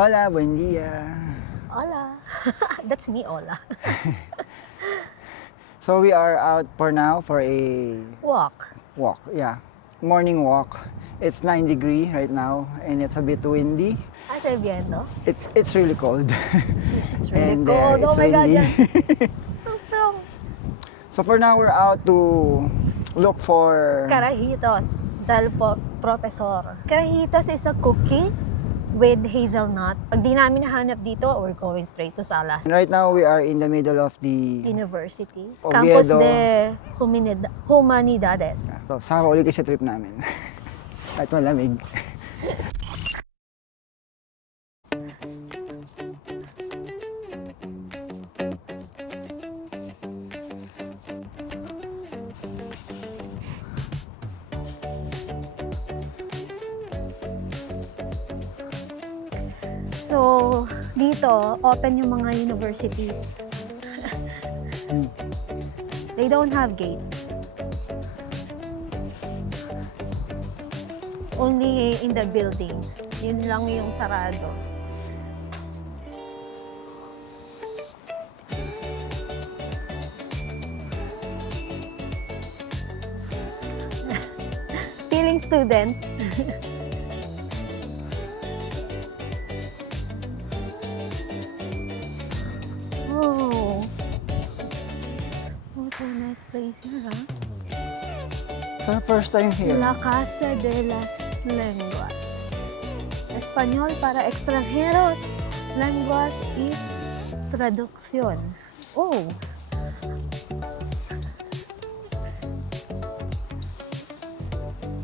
Hola, buen dia. Hola. That's me, Ola. So we are out for now for a Walk. walk. Yeah, morning walk. It's 9 degrees right now, and it's a bit windy. Sa Oviedo. It's really cold. It's really And cold. Oh it's my God, windy. yan. So strong. So for now, we're out to look for Carajitos del Profesor. Carajitos is a cookie with hazelnut. Pag di namin nahanap dito, we're going straight to Salas And right now, we are in the middle of the University. Oviedo. Campus de Humanidades. So, sama ulit sa trip namin. At malamig. So, dito, open yung mga universities. They don't have gates. Only in the buildings. Yun lang yung sarado. Feeling student. Oh, so nice place here, huh? It's our first time here. La Casa de las Lenguas. Español para extranjeros. Lenguas y traducción. Oh.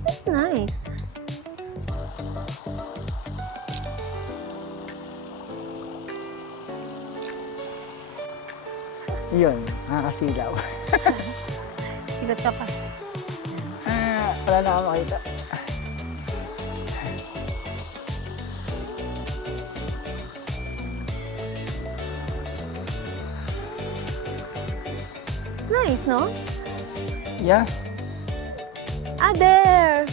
That's nice. Yun, nakakasilaw. Sigat ka. Wala na ako makita. It's nice, no? Yeah. Ah, there!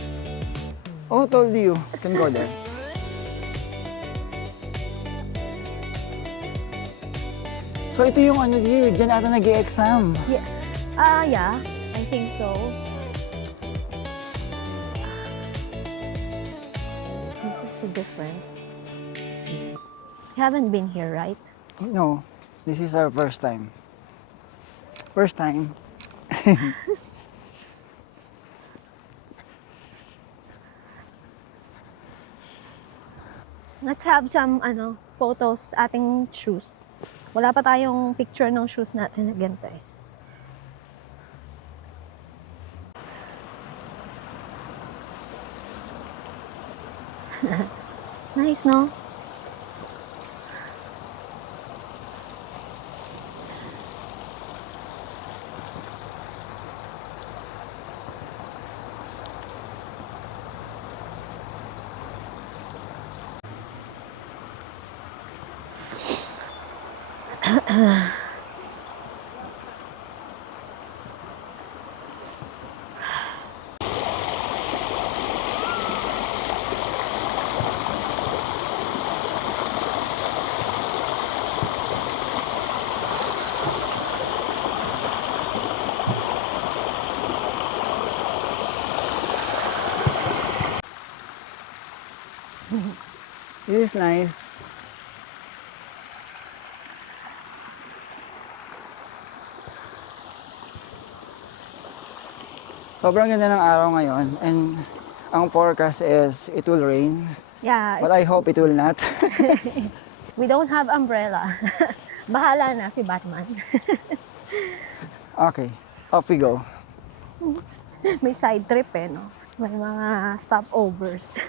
Oh, told you. I can go there. So ito yung ano dear, dyan ata nag-e-exam. Yeah. Yeah. I think so. This is so different. You haven't been here, right? No, this is our first time. First time. Let's have some photos ating shoes. Wala pa tayong picture ng shoes natin na ganito eh. Nice, no? This is nice. Sobrang ganda ng araw ngayon and ang forecast is it will rain. Yeah, But I hope it will not. we don't have umbrella. Bahala na si Batman. Okay, off we go. May side trip eh, no? May mga stopovers.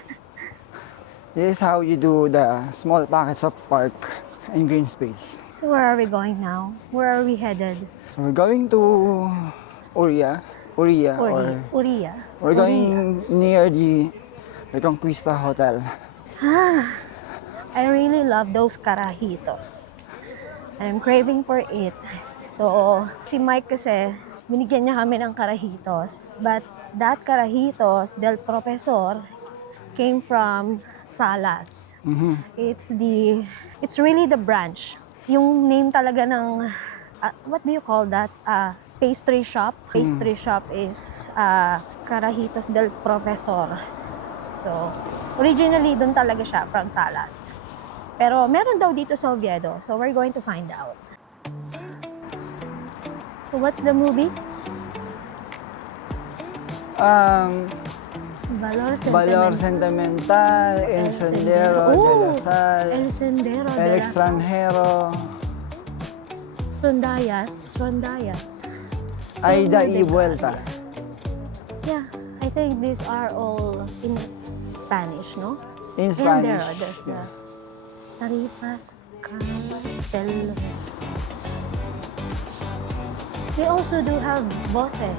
This is how you do the small pockets of park and green space. So where are we going now? Where are we headed? So we're going to Uria, or Uria. we're going near the Reconquista Hotel. I really love those carajitos. I'm craving for it. So, si Mike kasi, binigyan niya kami ng carajitos. But that carajitos del Profesor came from Salas. Mhm. It's really the branch. Yung name talaga ng, what do you call that? Pastry shop. Pastry shop is Carajitos del Profesor. So, originally, doon talaga siya, from Salas. Pero meron daw dito sa Oviedo. So, we're going to find out. So, what's the movie? Valor Sentimental, El Sendero de la Sal, El Sendero de El la Extranjero, Rondallas. Aida y Vuelta. Yeah, I think these are all in Spanish, no? In And Spanish. there's the Tarifas Cartel. They also do have Bose.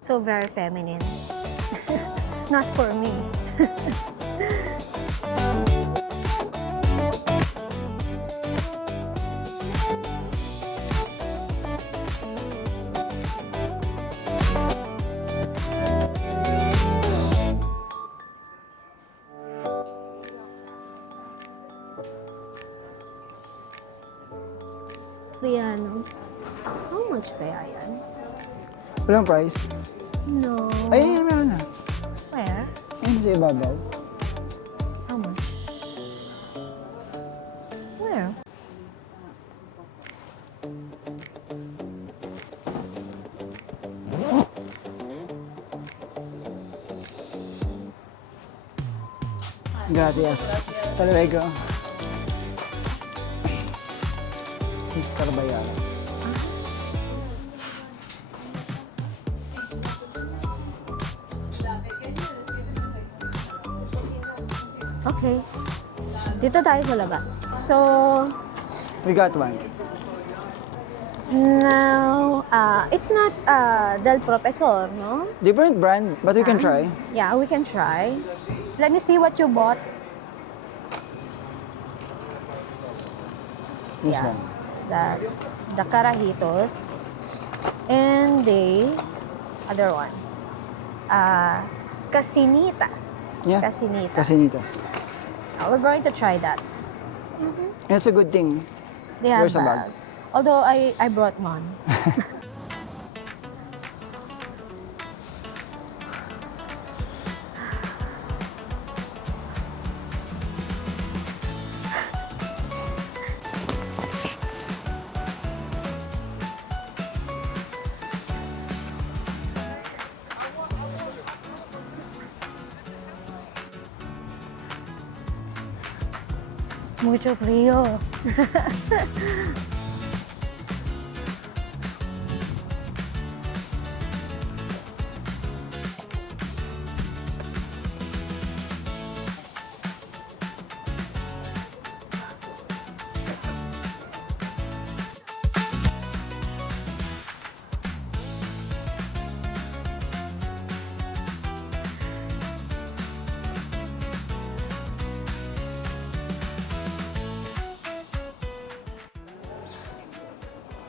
So very feminine. Not for me. Rianos. How much kaya yan? Walang price. No. Ay, meron na. Where? Ayun sa ibabaw. How much? Where? Gracias. Hasta luego. Miss Carbayalas. Okay. Dito tayo sa labas. So, We got one. now, it's not Del Profesor, no? Different brand, but we can try. Yeah, we can try. Let me see what you bought. This Yeah. one. That's the Carajitos. And the other one. Casinitas. Yeah. Casinitas. Casinitas. We're going to try that. And it's a good thing. They have There's a bag. Although I brought one. Mucho frío.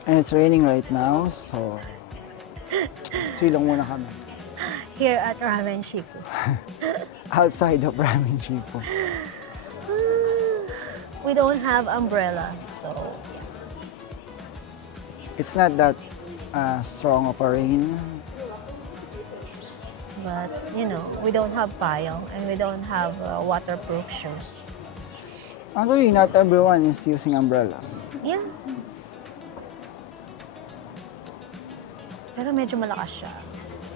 And it's raining right now, so silong muna kami. Here at Ramen Shifu. Outside of Ramen Chipo. We don't have umbrella, so It's not that strong of a rain. but you know, we don't have payong and we don't have waterproof shoes. Actually, not everyone is using umbrella. Yeah. Pero medyo malakas siya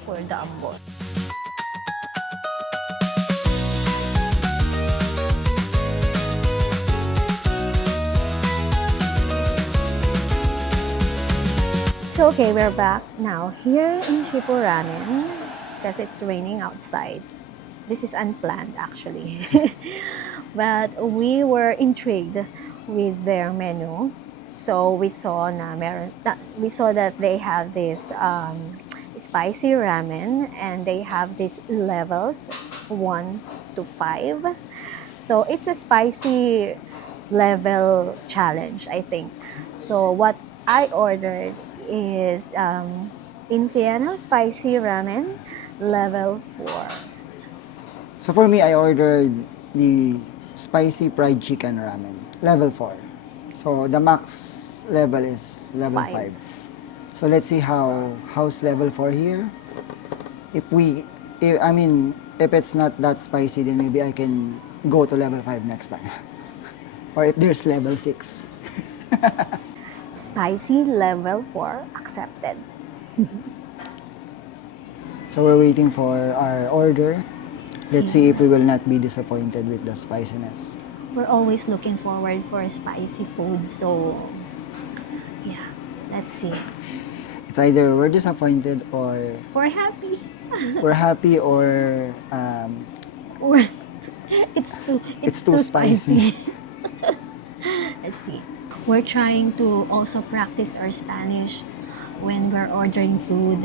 for the ambon. So okay, we're back now here in Shipu Ramen because it's raining outside. This is unplanned actually. But we were intrigued with their menu. So we saw that they have this spicy ramen and they have these levels 1 to 5. So it's a spicy level challenge, I think. So what I ordered is Inferno spicy ramen level 4. So for me, I ordered the spicy fried chicken ramen, level 4. So the max level is level 5. Five. So let's see how's level 4 here. If it's not that spicy, then maybe I can go to level 5 next time. Or if there's level 6. Spicy level 4 accepted. So we're waiting for our order. Let's see if we will not be disappointed with the spiciness. We're always looking forward for spicy food, so yeah, let's see. It's either we're disappointed or We're happy. we're happy or We're, it's too spicy. Let's see. We're trying to also practice our Spanish when we're ordering food.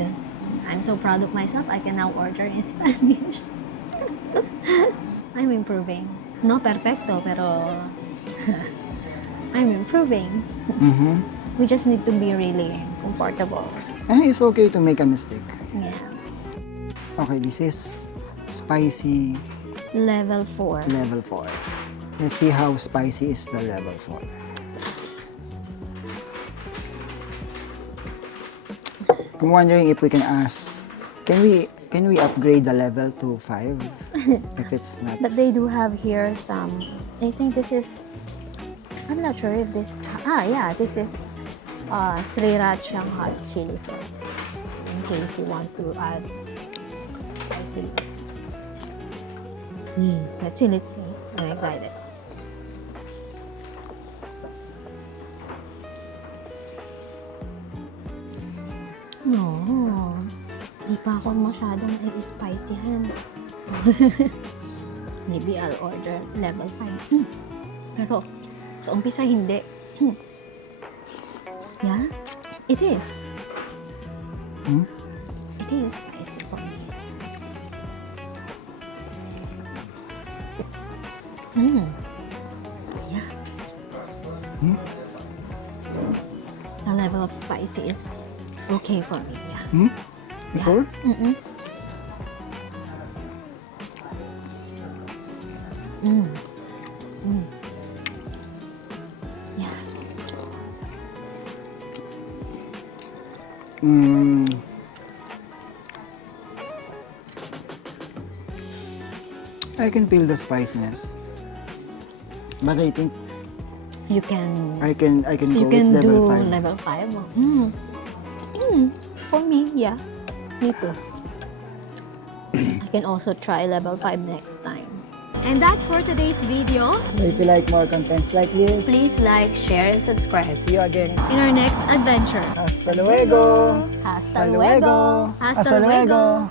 I'm so proud of myself. I can now order in Spanish. I'm improving. No perfecto, pero I'm improving. Mm-hmm. We just need to be really comfortable. It's okay to make a mistake. Yeah. Okay, this is spicy Level 4. level 4. Let's see how spicy is the level 4. I'm wondering if we can ask, can we upgrade the level to 5? If it's not. But they do have here some, I think this is, I'm not sure if this is, yeah, this is srirachang hot chili sauce. In case you want to add spicy. Let's see. I'm excited. No, di pa ako masyadong i-spicyhan. Maybe I'll order level 5. Pero sa umpisa hindi. Yeah, it is. It is spicy for me. Yeah. The level of spicy is okay for me. Yeah. You sure? Yeah. I can feel the spiciness. But I think You can I can go you with can level do 5. level 5. For me, yeah. Me too. I can also try level 5 next time. And that's for today's video. So if you like more contents like this, Please like, share, and subscribe see you again. in our next adventure. Hasta luego! Hasta luego! Hasta luego!